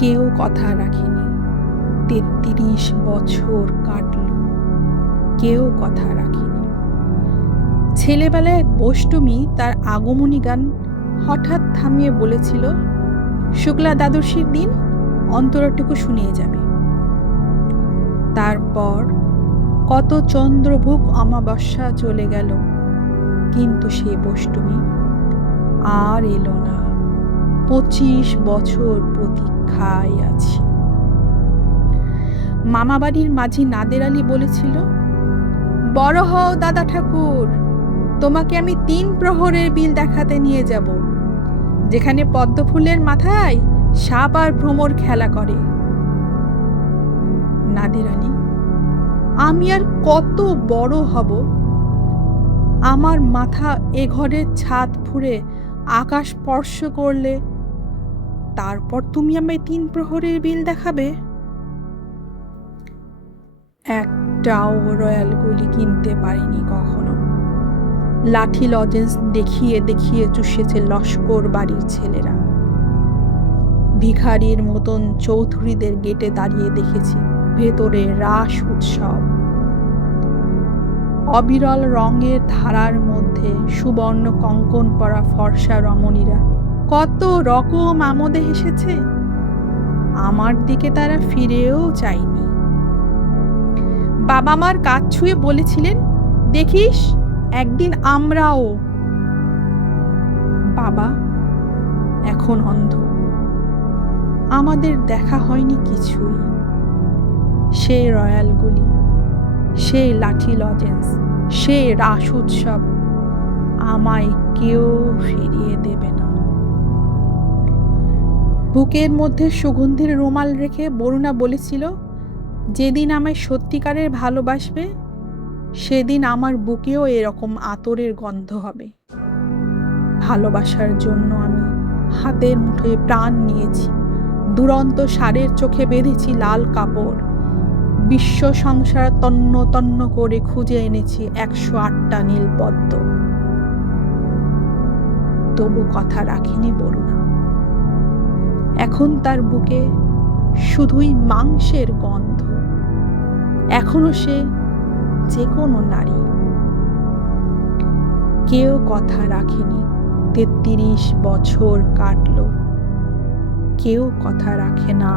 কেউ কথা রাখেনি। ৩৩ বছর কাটল, কেউ কথা রাখেনি। ছেলেবেলায় এক বষ্টমী তার আগমনী গান হঠাৎ থামিয়ে বলেছিল, শুক্লা দ্বাদশীর দিন অন্তরাটুকু শুনিয়ে যাবে। তারপর কত চন্দ্রভুক অমাবস্যা চলে গেল, কিন্তু সেই বষ্টমী আর এলো না। ২৫ বছর প্রতীক্ষায় আছি। মামাবাড়ির মাঝি নাদের আলী বলেছিল, বড় হও দাদা ঠাকুর, তোমাকে আমি ৩ প্রহরের বিল দেখাতে নিয়ে যাব, যেখানে পদ্মফুলের মাথায় সাপ আর ভ্রমর খেলা করে। নাদের আলী, আমি আর কত বড় হব? আমার মাথা এ ঘরের ছাদ ফুঁড়ে আকাশ স্পর্শ করলে তারপর তুমি আমায় ৩ প্রহরের বিল দেখাবে? একটাও রয়্যাল গুলি কিনতে পারিনি কখনো। লাঠি লজেন্স দেখিয়ে দেখিয়ে চুষেছে লস্কর বাড়ির ছেলেরা। ভিখারির মতন চৌধুরীদের গেটে দাঁড়িয়ে দেখেছি ভেতরে রাস উৎসব। অবিরল রঙের ধারার মধ্যে সুবর্ণ কঙ্কন পরা ফর্সা রমণীরা কত রকম আমোদে হেসেছে। আমার দিকে তারা ফিরেও চায়নি। বাবা মার কাজ ছুঁয়ে বলেছিলেন, দেখিস একদিন আমরাও। বাবা এখন অন্ধ, আমাদের দেখা হয়নি কিছুই। সেই রয়্যালগুলি, সেই লাঠি লজেন্স, সেই রাস উৎসব আমায় কেউ ফিরিয়ে দেবে না। বুকের মধ্যে সুগন্ধির রুমাল রেখে বরুণা বলেছিল, যেদিন আমায় সত্যিকারের ভালোবাসবে সেদিন আমার বুকেও এরকম আতরের গন্ধ হবে। ভালোবাসার জন্য আমি হাতের মুঠোয় প্রাণ নিয়েছি, দুরন্ত ষাঁড়ের চোখে বেঁধেছি লাল কাপড়, বিশ্ব সংসার তন্ন তন্ন করে খুঁজে এনেছি ১০৮টা নীলপদ্ম। তবু কথা রাখিনি বরুণা। এখন তার বুকে শুধুই মাংসের গন্ধ। এখনো সে যে কোনো নারী। কেউ কথা রাখেনি, ৩৩ বছর কাটল, কেউ কথা রাখে না।